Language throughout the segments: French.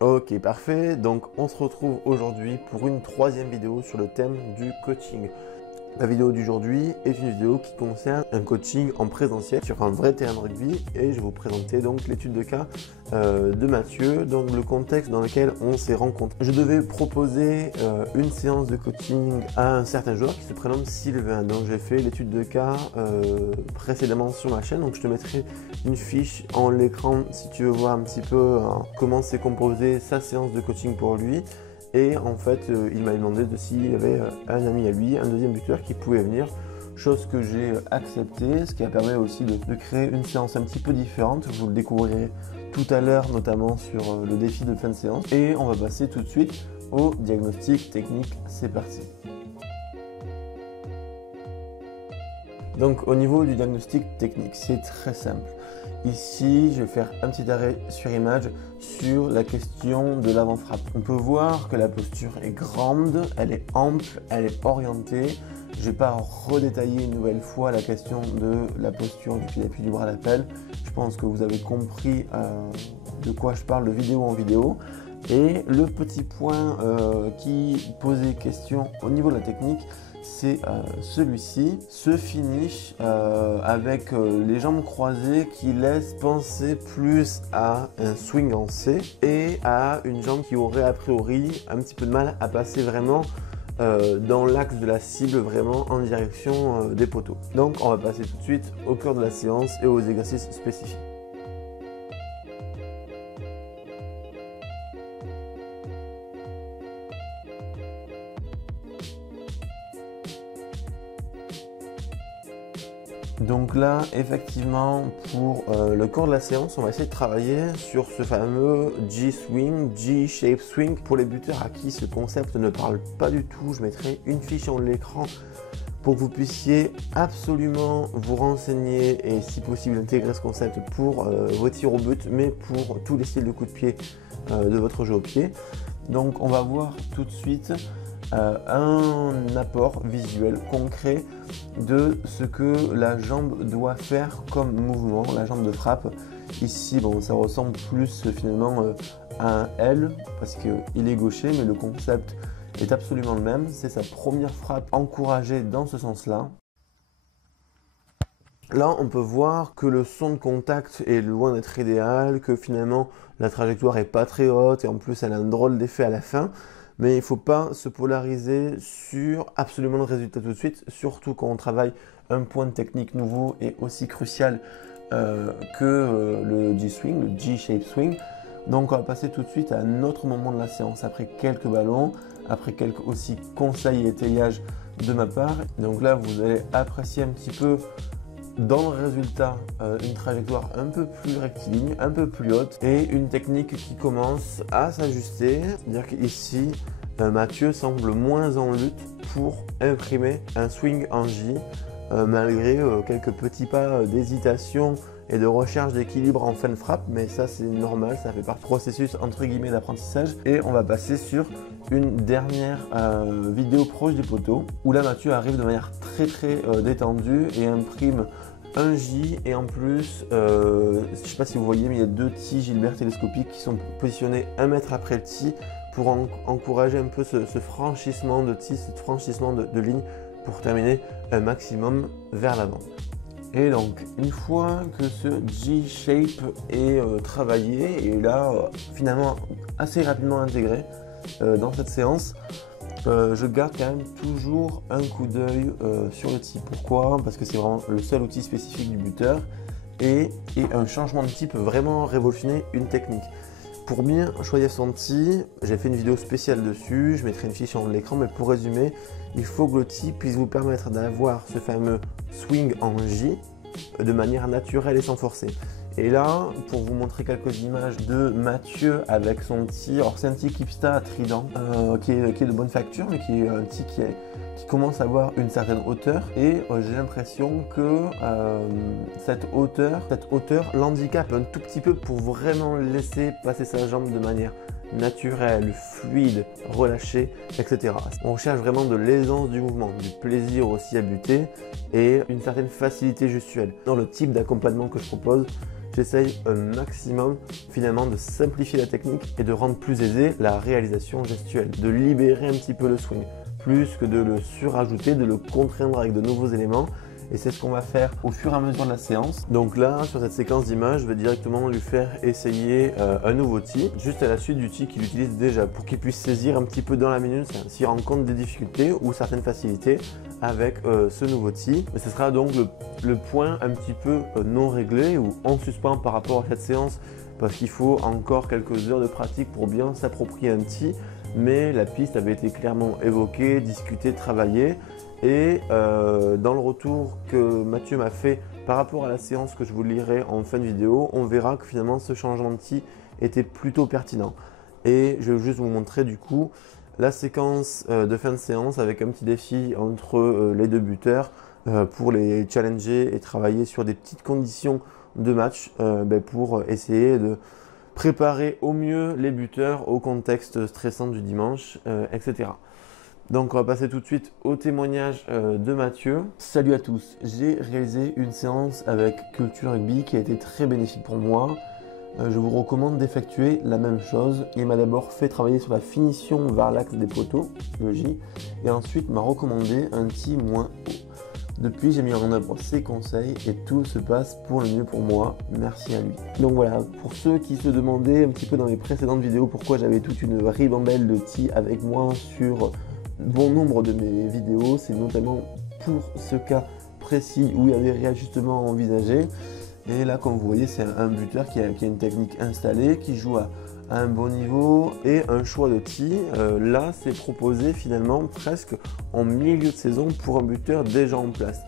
Ok, parfait. Donc on se retrouve aujourd'hui pour une troisième vidéo sur le thème du coaching. La vidéo d'aujourd'hui est une vidéo qui concerne un coaching en présentiel sur un vrai terrain de rugby et je vais vous présenter donc l'étude de cas de Mathieu, donc le contexte dans lequel on s'est rencontrés. Je devais proposer une séance de coaching à un certain joueur qui se prénomme Sylvain. Donc j'ai fait l'étude de cas précédemment sur ma chaîne, donc je te mettrai une fiche en l'écran si tu veux voir un petit peu comment s'est composée sa séance de coaching pour lui. Et en fait, il m'a demandé s'il y avait un ami à lui, un deuxième buteur qui pouvait venir, chose que j'ai acceptée, ce qui a permis aussi de créer une séance un petit peu différente. Vous le découvrirez tout à l'heure, notamment sur le défi de fin de séance. Et on va passer tout de suite au diagnostic technique. C'est parti. Donc au niveau du diagnostic technique, c'est très simple. Ici, je vais faire un petit arrêt sur image sur la question de l'avant-frappe. On peut voir que la posture est grande, elle est ample, elle est orientée. Je ne vais pas redétailler une nouvelle fois la question de la posture du pied d'appui du bras d'appel. Je pense que vous avez compris de quoi je parle de vidéo en vidéo. Et le petit point qui posait question au niveau de la technique, c'est celui-ci, ce finish avec les jambes croisées qui laisse penser plus à un swing en C et à une jambe qui aurait a priori un petit peu de mal à passer vraiment dans l'axe de la cible, vraiment en direction des poteaux. Donc on va passer tout de suite au cœur de la séance et aux exercices spécifiques. Donc là, effectivement, pour le corps de la séance, on va essayer de travailler sur ce fameux G-swing, G-shape swing. Pour les buteurs à qui ce concept ne parle pas du tout, je mettrai une fiche en l'écran pour que vous puissiez absolument vous renseigner et si possible intégrer ce concept pour vos tirs au but, mais pour tous les styles de coup de pied de votre jeu au pied. Donc on va voir tout de suite un apport visuel concret de ce que la jambe doit faire comme mouvement, la jambe de frappe. Ici, bon, ça ressemble plus finalement à un L parce qu'il est gaucher, mais le concept est absolument le même. C'est sa première frappe encouragée dans ce sens-là. Là, on peut voir que le son de contact est loin d'être idéal, que finalement la trajectoire est pas très haute et en plus elle a un drôle d'effet à la fin. Mais il ne faut pas se polariser sur absolument le résultat tout de suite, surtout quand on travaille un point de technique nouveau et aussi crucial que le G-swing, le G-shape swing. Donc on va passer tout de suite à un autre moment de la séance, après quelques ballons, après quelques aussi conseils et étayages de ma part. Donc là, vous allez apprécier un petit peu dans le résultat une trajectoire un peu plus rectiligne, un peu plus haute et une technique qui commence à s'ajuster. C'est-à-dire qu'ici, Mathieu semble moins en lutte pour imprimer un swing en J malgré quelques petits pas d'hésitation et de recherche d'équilibre en fin de frappe, mais ça c'est normal, ça fait partie du processus entre guillemets d'apprentissage. Et on va passer sur une dernière vidéo proche du poteau où là Mathieu arrive de manière très détendue et imprime un J et en plus, je ne sais pas si vous voyez, mais il y a deux tis Gilbert télescopiques qui sont positionnés 1 mètre après le tis pour encourager un peu ce franchissement de tis, ce franchissement de ligne pour terminer un maximum vers l'avant. Et donc, une fois que ce G-shape est travaillé et là, finalement assez rapidement intégré dans cette séance, je garde quand même toujours un coup d'œil sur le type. Pourquoi? Parce que c'est vraiment le seul outil spécifique du buteur et un changement de type peut vraiment révolutionner une technique. Pour bien choisir son tee, j'ai fait une vidéo spéciale dessus, je mettrai une fiche en l'écran, mais pour résumer, il faut que le tee puisse vous permettre d'avoir ce fameux swing en J de manière naturelle et sans forcer. Et là, pour vous montrer quelques images de Mathieu avec son tee, alors c'est un tee Kipsta à trident qui est de bonne facture, mais qui est un tee qui commence à avoir une certaine hauteur. Et j'ai l'impression que cette hauteur l'handicape un tout petit peu pour vraiment laisser passer sa jambe de manière naturelle, fluide, relâchée, etc. On recherche vraiment de l'aisance du mouvement, du plaisir aussi à buter et une certaine facilité gestuelle. Dans le type d'accompagnement que je propose, j'essaye un maximum finalement de simplifier la technique et de rendre plus aisée la réalisation gestuelle, de libérer un petit peu le swing, plus que de le surajouter, de le contraindre avec de nouveaux éléments. Et c'est ce qu'on va faire au fur et à mesure de la séance. Donc là, sur cette séquence d'images, je vais directement lui faire essayer un nouveau tee, juste à la suite du tee qu'il utilise déjà, pour qu'il puisse saisir un petit peu dans la minute s'il rencontre des difficultés ou certaines facilités avec ce nouveau tee. Mais ce sera donc le point un petit peu non réglé ou en suspens par rapport à cette séance, parce qu'il faut encore quelques heures de pratique pour bien s'approprier un tee. Mais la piste avait été clairement évoquée, discutée, travaillée. Et dans le retour que Mathieu m'a fait par rapport à la séance que je vous lirai en fin de vidéo, on verra que finalement ce changement de tee était plutôt pertinent. Et je vais juste vous montrer du coup la séquence de fin de séance avec un petit défi entre les deux buteurs pour les challenger et travailler sur des petites conditions de match pour essayer de préparer au mieux les buteurs au contexte stressant du dimanche, etc. Donc on va passer tout de suite au témoignage de Mathieu. Salut à tous, j'ai réalisé une séance avec Culture Rugby qui a été très bénéfique pour moi. Je vous recommande d'effectuer la même chose. Il m'a d'abord fait travailler sur la finition vers l'axe des poteaux, le J, et ensuite m'a recommandé un tee moins haut. Depuis, j'ai mis en œuvre ses conseils et tout se passe pour le mieux pour moi. Merci à lui. Donc voilà, pour ceux qui se demandaient un petit peu dans les précédentes vidéos pourquoi j'avais toute une ribambelle de tee avec moi sur bon nombre de mes vidéos, c'est notamment pour ce cas précis où il y avait réajustement à envisager. Et là, comme vous voyez, c'est un buteur qui a une technique installée, qui joue à un bon niveau et un choix de tee. Là, c'est proposé finalement presque en milieu de saison pour un buteur déjà en place.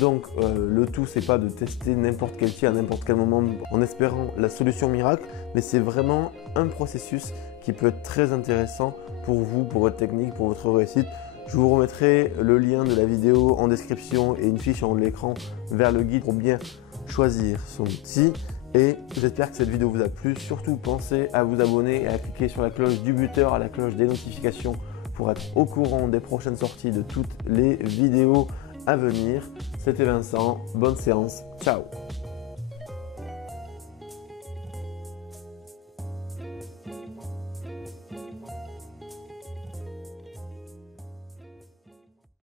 Donc le tout, c'est pas de tester n'importe quel tee à n'importe quel moment en espérant la solution miracle, mais c'est vraiment un processus qui peut être très intéressant pour vous, pour votre technique, pour votre réussite. Je vous remettrai le lien de la vidéo en description et une fiche en haut de l'écran vers le guide pour bien choisir son tee. Et j'espère que cette vidéo vous a plu. Surtout, pensez à vous abonner et à cliquer sur la cloche du buteur, à la cloche des notifications pour être au courant des prochaines sorties de toutes les vidéos à venir. C'était Vincent, bonne séance, ciao!